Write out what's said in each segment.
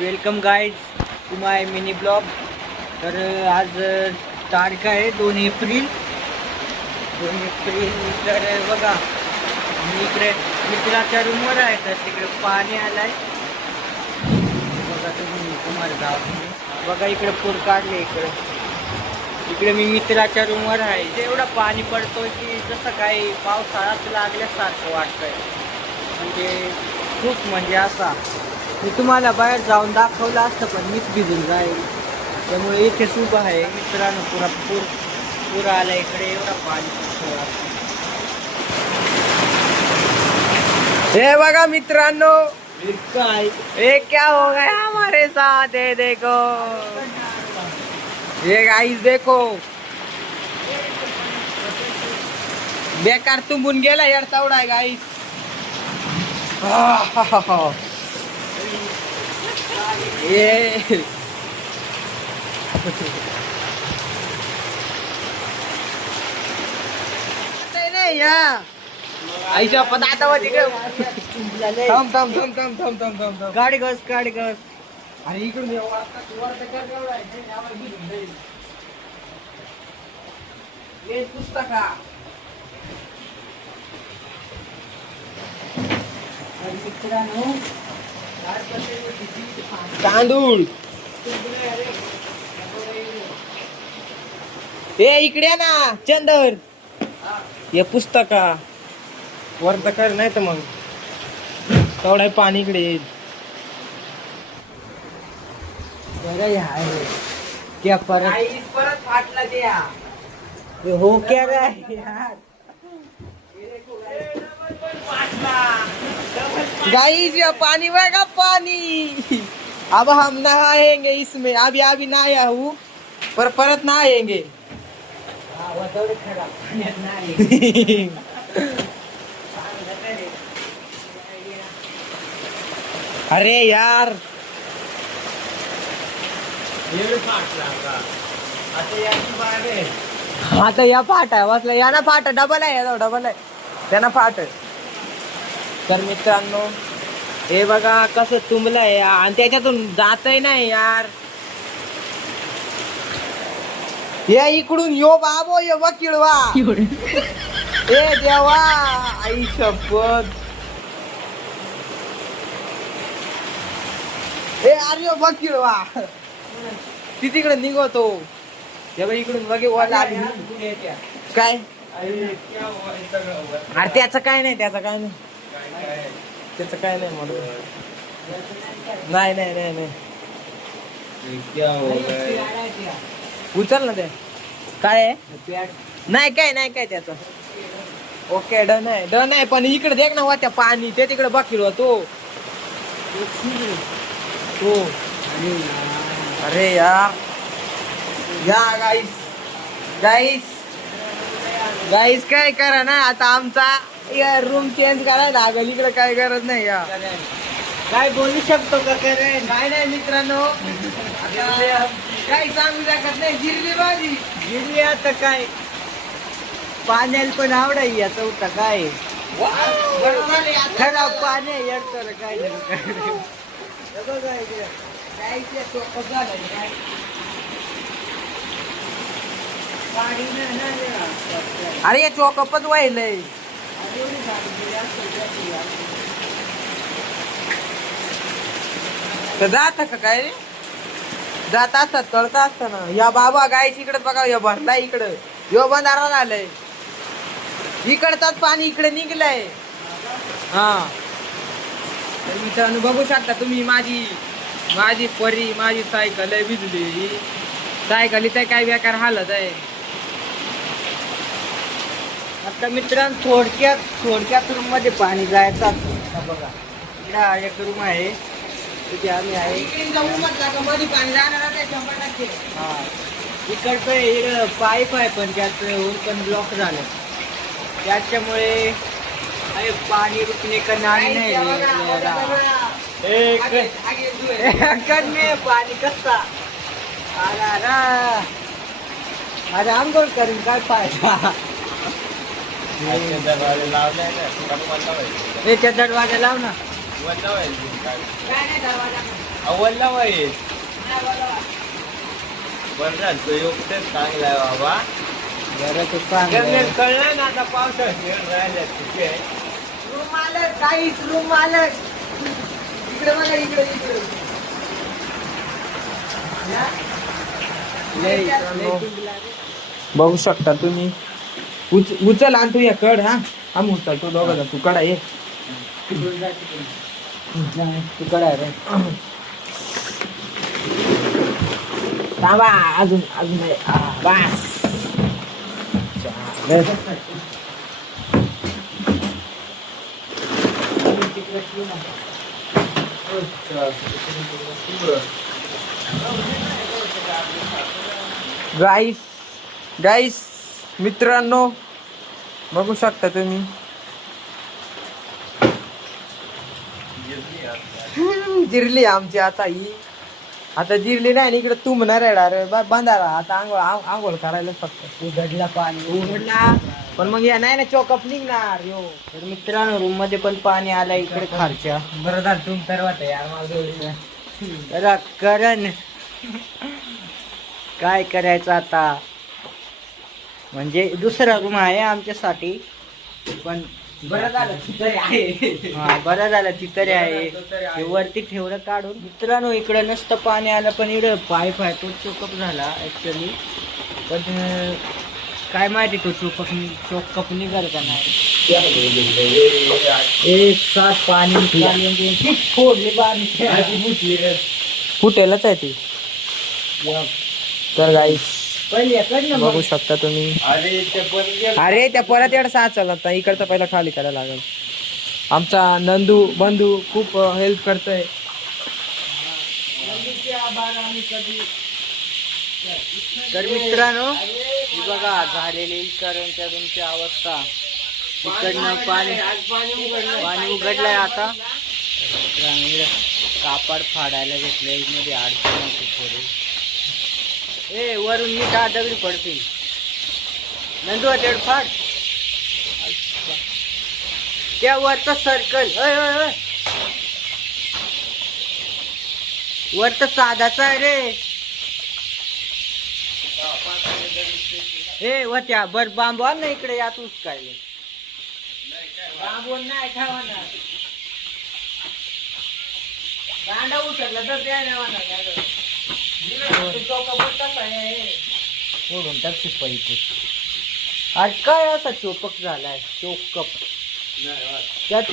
Welcome guys to my mini blog. तर आज तारीख आहे 2 एप्रिल. तर बघा मी इकडे मित्राच्या रूमवर आहे, तर तिकडे पाणी आलाय. बघा तुम्हाला जाऊ बघा इकडे पूर काढले. इकडे मी मित्राच्या रूमवर आहे. एवढा पाणी पडतोय की जसं काही पावसाळाच लागल्यासारखं वाटतंय. म्हणजे असा मी तुम्हाला बाहेर जाऊन दाखवलं असतं, पण मीच भिजून जाईल. त्यामुळे इथेच उभं आहे मित्रांनो. पूर आला इकडे. एवढा पाणी. हे बघा मित्रांनो, काय ये क्या हो गया हमारे साथ. ये देखो, ये गाइस देखो, बेकार तुंबून गेला यार तेवढा आहे गाइस. ये नाही या आईच्या पदार्थ तिकडे. थांब थांब थांब थांब थांब थांब थांब थांब. गाडी घस. अरे इकडून पुस्तका मित्रांनो तांदूळ. ए इकडे ना चंदर, हे पुस्तका वर्त कर, नाही तर मग तेवढा पाणी इकडे येईल. बरं आहे क्या परत फाटला द्या. हो क्या रे यार. गाइस ये पानी बहेगा पानी. अब हम नहाएंगे इसमें. अभी नहाया हूँ पर परत नहाएंगे. अरे यार आता या फाट आहे वाचला. या ना फाट डबल आहे, डबल आहे त्यांना फाट. तर मित्रांनो हे बघा कसं तुंबलंय आणि त्याच्यातून जातही नाही यार. या इकडून यो बाबो यो वकिळवा. ए देवा, आई शपथ. ए अरे यो वकिळवा ती तिकडे निघतो. तेव्हा इकडून बघे वाला आली काय. अरे त्याचं काय नाही, त्याचं काय नाही, त्याचं काय नाही म्हणून. नाही नाही नाही नाही उचल ना ते. काय आहे नाही काय नाही काय त्याचं. ओके डन आहे पण इकडे देख ना त्या पाणी ते तिकडे बकील होतो. हो अरे यार या गाईस काय करा ना आता. आमचा या रूम चेंज करायला लागल. इकडे काय गरज नाही या. काय बोलू शकतो का करे. काय नाही मित्रांनो, काही सांगू शकत नाही. जिरली माझी गिरली आता काय पाण्याला पण आवडाय याचा होता काय खराब पाणी येतं काय अरे चोकपच व्हायलंय. तर जात का काय रे. जात असतात कळत असत ना. या बाबा गायची इकडे बघा, या भरला इकडं. यो बंधारा झालंय. इकडचाच पाणी इकडे निघलंय. हा तर मित्रांनो बघू शकता तुम्ही माझी परी माझी सायकल आहे भिजली. सायकल इथे काय बेकार हालत आहे. आता मित्रांनो थोडक्यात रूम मध्ये पाणी जायचं. बघा हा एक रूम आहे, तिथे आम्ही आहे. हा इकडचं पाईप आहे पण त्यात पण ब्लॉक झालं. त्याच्यामुळे पाणी रुकने का नाम नहीं पाणी कसा अरे आंघोळ करून काय फायदा. दरवाजा लाव ना. आवडला वाईट बरं झालं तो योगच चांगला आहे बाबा. जरा तू सांग कळलं ना आता पावसाळ्यात राहिल्या तिथे रूम मालक काहीच रूम मालक इकडे बघा इकडे इकडे बघू शकता तुम्ही. उचल आणि तू या कड हा आम्ही उचल तू दोघं तू कडा ये तू करा रे. थांबा अजून अजून नाही. बस गाईस गाईस मित्रांनो बघू शकता तुम्ही. जिरली आमची आता ही. आता जिरली नाही इकडे तू म्हणणार रे बांधारा आता आंघोळ करायला फक्त उघडला पाणी उघडला पण मग या नाही ना चोकअप निघणार यो. तर मित्रांनो रूम मध्ये पण पाणी आलं इकडे खालच्या. बरं झालं तुम्ही तर वाटत यार मला जरा करण काय करायचं आता. म्हणजे दुसरा रूम आहे आमच्यासाठी पण बरं झालं तरी आहे. हा बरं झालं ती तरी आहे. ते वरती ठेवलं काढून. मित्रांनो इकडे नसतं पाणी आलं पण इकडे पाईप आहे तो चोकअप झाला ऍक्च्युली. पण काय माहिती तो चोकअप निघाल का नाही. एक साथ पाणी फोडली पाणी फुटेलच आहे ती. तर गाईस पहिले बघू शकता तुम्ही. अरे त्या परत एवढा साथ चालत नाही इकडचा पहिला खाली करायला लागेल. आमचा नंदू बंधू खूप हेल्प करतोय. तर मित्रांनो ही बघा झालेली करंटच्या तुमची अवस्था. इकडनं पाणी उघडलंय आता. कापड फाडायला घेतलंय मध्ये अडचण होती थोडी. ए वरून मीठ दगडी पडतील. नंदू तेवढ फाड त्या वरचा सर्कल. वरचा साधाचा आहे रे. ए वत्या बर बांबू आण ना इकडे यात उचकायले. बांबू नाही ठेवा ना. गांडा उचलला तर त्या नाही होणार. फोडून टाकते पैप. आज काय असा चोपक झालाय चोकप. त्यात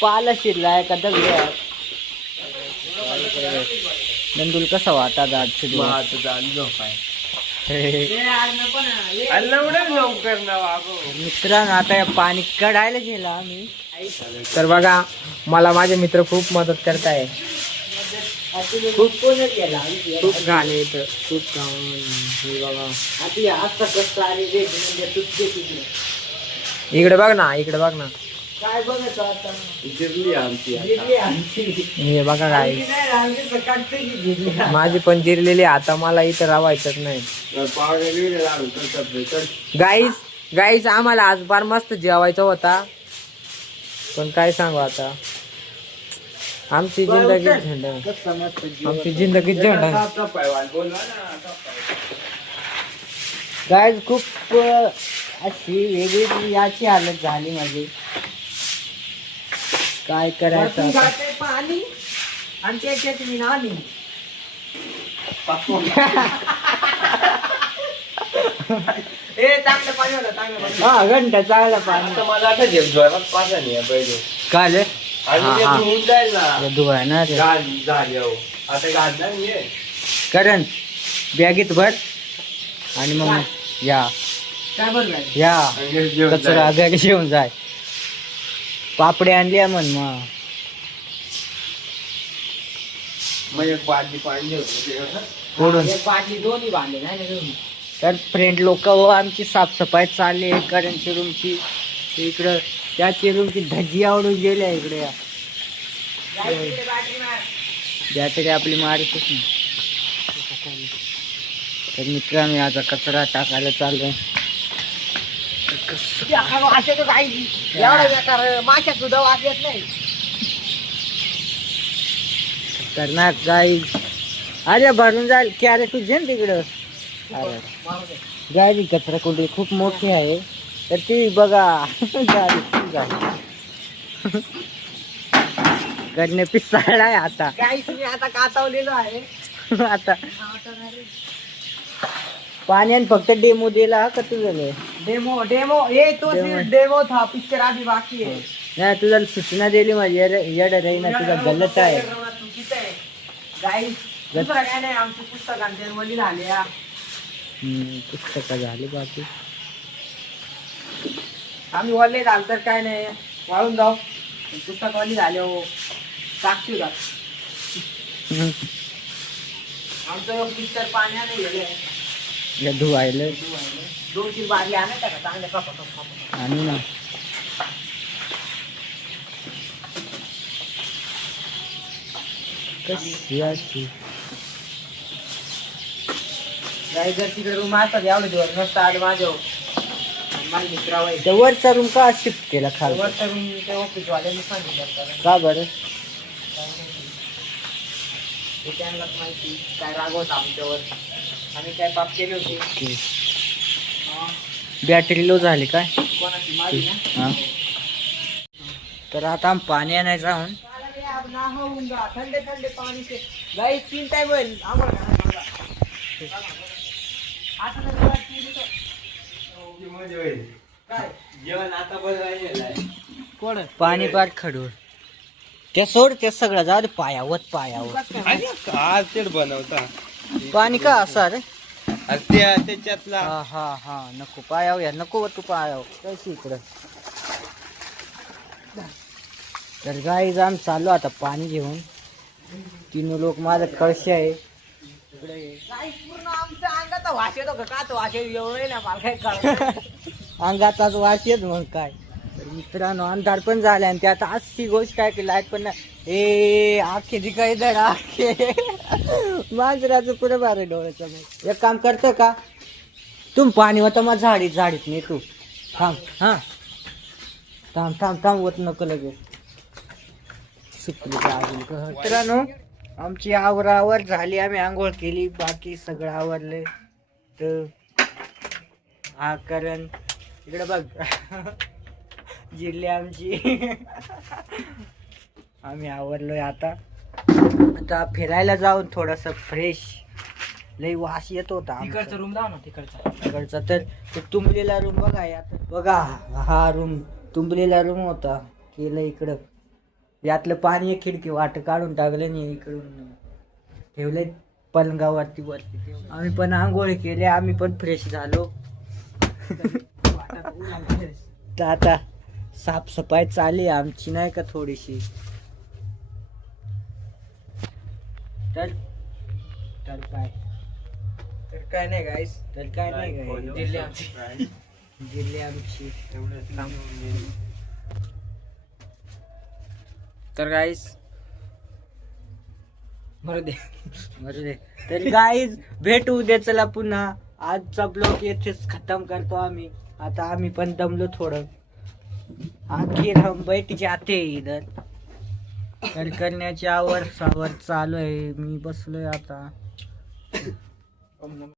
पाला शिरलाय का दगड्या. नंदुल कसा वाटा आजचे मित्रांनो आता या पाणी कढायला गेला आम्ही. तर बघा मला माझे मित्र खूप मदत करताय. खूप कोण केला खूप घाण येत खूप घाण. हे बघा आता आता कसं आले रे म्हणजे तुझे इकडे बघ ना इकडे बघ ना. काय बघतो आता. जिरली आमची हे बघा काय माझी पण जिरलेली आता मला इथं राहायचंच नाही. गाईस आम्हाला आज फार मस्त जेवायचा होता पण काय सांगू आता आमची जिंदगी झंड. आमची जिंदगी झंड. गाईज खूप अशी वेगळी याची हालत झाली माझी. काय करायचं पाणी आणि त्याच्यात मी नाणी. चांगलं पाणी होतं चांगलं पाणी. हा घंटा चांगला पाणी. मला आता जोरात पासा नाही पहिले काय रे आणि धुवून जाईल ना. धुवाय ना रे झाली आता घालणार ये करण बॅगेत भर आणि मग या काय बरं या कचरा बॅग घेऊन जाय. पापडे आणल्या म्हण मग बादली पाणी होतं फोडून. बाटली दोन्ही बांधले नाही. तर फ्रेंड लोक आमची साफसफाई चालली आहे करंटची रूमची. इकडं त्याची रूमची धजी आवडून गेल्या इकडे. तरी आपली मारतच नाही. तर मित्रांनो याचा कचरा टाकायला चाललोय. एवढा बेकार माश्या सुद्धा वाचत नाही. खतरनाक गाई. अरे भरून जाईल क्यारे तुझे ना तिकडं. अरे गाडी कचरा कुंडी खूप मोठी आहे तर ती बघा. गाडी खूप झाली. करणे पिसाळाय आता. गाईस मी आता कातावलेलो आहे. आता पाण्याने फक्त डेमो दिला का तुझं? डेमो डेमो ये तो सिर्फ डेमो था, पिक्चर अभी बाकी है. नाही तुझ्या सूचना दिली माझी येड राही ना तुझा गलत आहे. चुकीचं आहे गाईस. दुसरं काय नाही, आमची पुस्तकांचे वली झाले. पुस्तकं झाली बाकी. आम्ही वल्ले झालं तर काय नाही, वाळून जाऊ. पुस्तक वली झाले हो, टाकते का आमचं पिक्चर पाण्याने गेले. या धुवायला 2-3 बादली आणायच्या का चांगल्या कपाट. आणि ना कशी अशी गाई जर तिकडे रूम असतात एवढे दिवस नसतं आले माझ्या माझ्या मित्रावर. त्या वरचा रूम का शिफ्ट केला खाली? वरचा रूम ते ऑफिसवाल्यांनी सांगितलं कारण का बरं? ते त्यांनाच माहिती काय रागवत आमच्यावर. आम्ही काय पाप केले होते. बॅटरी लो झाली काय? कोणाची माझी ना. हा. तर आता आम्ही पाणी आणायचं जाऊन. ठंडे ठंडे पानी से गाइस 3 टाइम होईल आम्हाला. काय जेवण आता पण कोण पाणी पार खडूर. त्या सोड त्या सगळं जाऊ दे. पायावर आज ते बनवता पाणी का असं रे? त्याच्यातला हा हा हा नको पायाव या नको तू पायाव कशी इकडं. तर गाई जाम चालू आता पाणी घेऊन. 3 लोक माझं कळशी आहे. गाइस पूर्ण आमच्या अंगात वास येतो का तो वास एवढं ना मला काय कळत. अंगाचाच वास येत मग काय. तर मित्रांनो अंधार पण झाले आणि त्यात अशी गोष्ट काय की लाईट पण नाही. ए आखे दिखाई दर आखे मांजराचं पुढे बारे डोळ्याचं. मग एक काम करतं का तुम पाणी होतं मग झाडीत नाही तू थांब. हा थांब थांब थांब होत नको लगेच. मित्रांनो आमची आवरावर झाली. आम्ही आंघोळ केली बाकी सगळं आवरले. तर हा करण इकडे बघ जिरली आमची. आम्ही आवरलोय आता. आता फिरायला जाऊन थोडस फ्रेश. लई वास येत होता आमचा. तिकडचा रूम दाव ना तिकडचा. तिकडचा तर ते तुंबलेला रूम बघा. आता बघा हा रूम तुंबलेला रूम होता. केलं इकडं यातलं पाणी एक खिडकी वाट काढून टाकलं नाही इकडून ठेवले पलंगावरती वरती. आम्ही पण आंघोळ केले. आम्ही पण फ्रेश झालो. तर आता साफसफाई चालली आमची नाही का थोडीशी. तर काय नाही गाइस. तर काय नाही काय दिल्ली आमची. दिली आमची. तर गाइस मरू दे. तर गाईज भेटू उद्या चला पुन्हा. आजचा ब्लॉग येथेच खतम करतो आम्ही. आता आम्ही पण दमलो थोडं. आखिर हम बैठ जाते इधर. तर करण्याची आवड सावर चालू आहे. मी बसलोय आता.